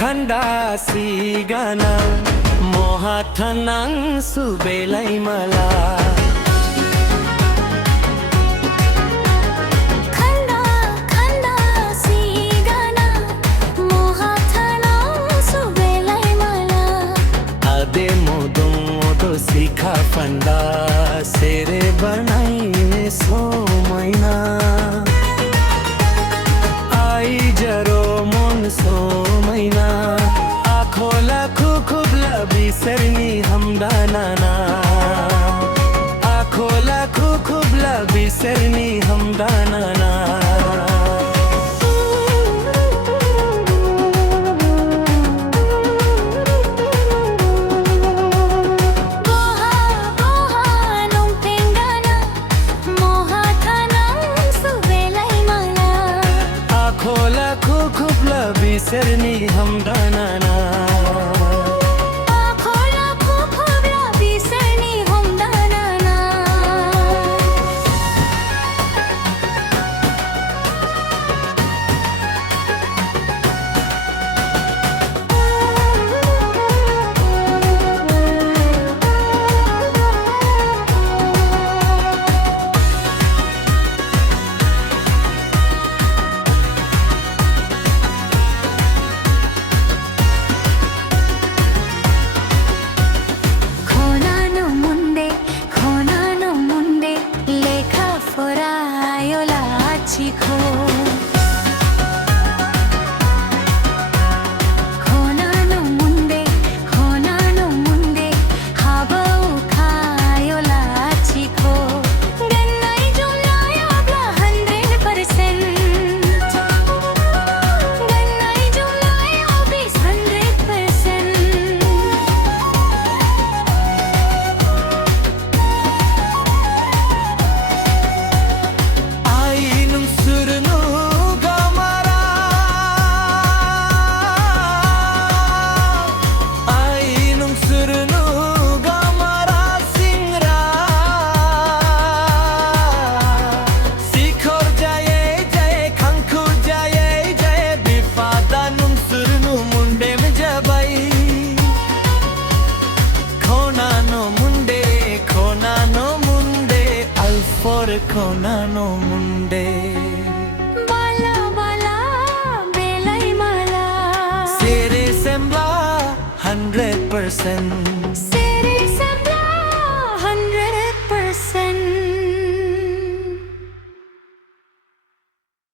Khanda sigana mohathanang subelai mala सीखा फंदा सेरे बनाई सो मैना आई जरो मन सो मैना आखोला खुखुबला बिसरनी हमदा नाना आखोला खुखुबला बिसरनी हमदा नाना बिसरनी हमदा नाना आखोला खुखुबला बिसरनी हमदा नाना Kona no munde bala bala belai mala sere sembla 100%